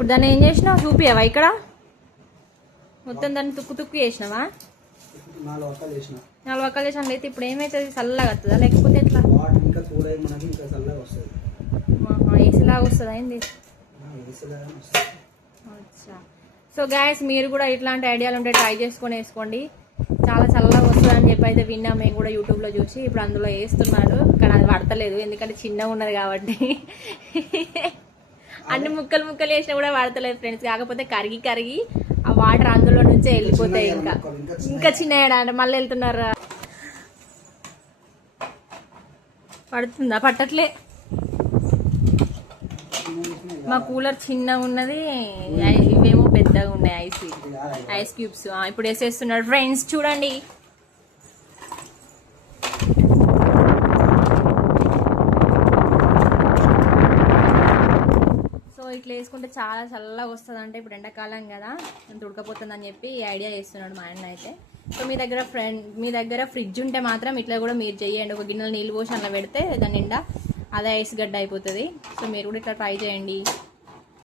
ఇప్పుడు దాన్ని ఏం చేసినావు చూపియావా ఇక్కడ మొత్తం దాన్ని తుక్కు తుక్కు చేసినావా 4 వక్కలు చేసిన 4 వక్కలు చేసిన అయితే ఇప్పుడు ఏమైతుంది చల్లగా వస్తుందా లేకపోతే ఎట్లా వాటర్ ఇంకా కూల్ అయ్యి మనకి ఇంకా చల్లగా వస్తుంది ఏసీలాగా వస్తుందా ఏంది ఏసీలాగా వస్తుంది అచ్చా సో గైస్ మీరు కూడా ఇట్లాంటి ఐడియాలు ఉంటే ట్రై చేసుకొని వేసుకోండి చాలా చల్లగా వస్తుంది అని చెప్పి అయితే విన్నాం మేము కూడా యూట్యూబ్లో చూసి ఇప్పుడు అందులో వేస్తున్నాడు కానీ అది పడతలేదు ఎందుకంటే చిన్నగా ఉన్నది కాబట్టి అన్ని ముక్కలు ముక్కలు వేసినా కూడా పడతలేదు ఫ్రెండ్స్ కాకపోతే కరిగి కరిగి ఆ వాటర్ అందులో నుంచే వెళ్ళిపోతాయి ఇంకా చిన్న అంటే మళ్ళీ వెళ్తున్నారు పడుతుందా పట్టట్లే మా కూలర్ చిన్నగా ఉన్నది ఇవేమో పెద్దగా ఉన్నాయి ఐస్ క్యూబ్స్ ఇప్పుడు వేసేస్తున్నాడు ఫ్రెండ్స్ చూడండి సో ఇట్లా వేసుకుంటే చాలా చల్లగా వస్తుంది అంటే ఇప్పుడు ఎండాకాలం కదా అంత ఉడకపోతుందని చెప్పి ఈ ఐడియా చేస్తున్నాడు మా ఆయన అయితే సో మీ దగ్గర ఫ్రిడ్జ్ ఉంటే మాత్రం ఇట్లా కూడా మీరు చేయండి ఒక గిన్నెలో నీళ్ళు పోసి అలా పెడితే దాని నిండా అదే ఐస్ గడ్డ అయిపోతుంది సో మీరు కూడా ఇట్లా ట్రై చేయండి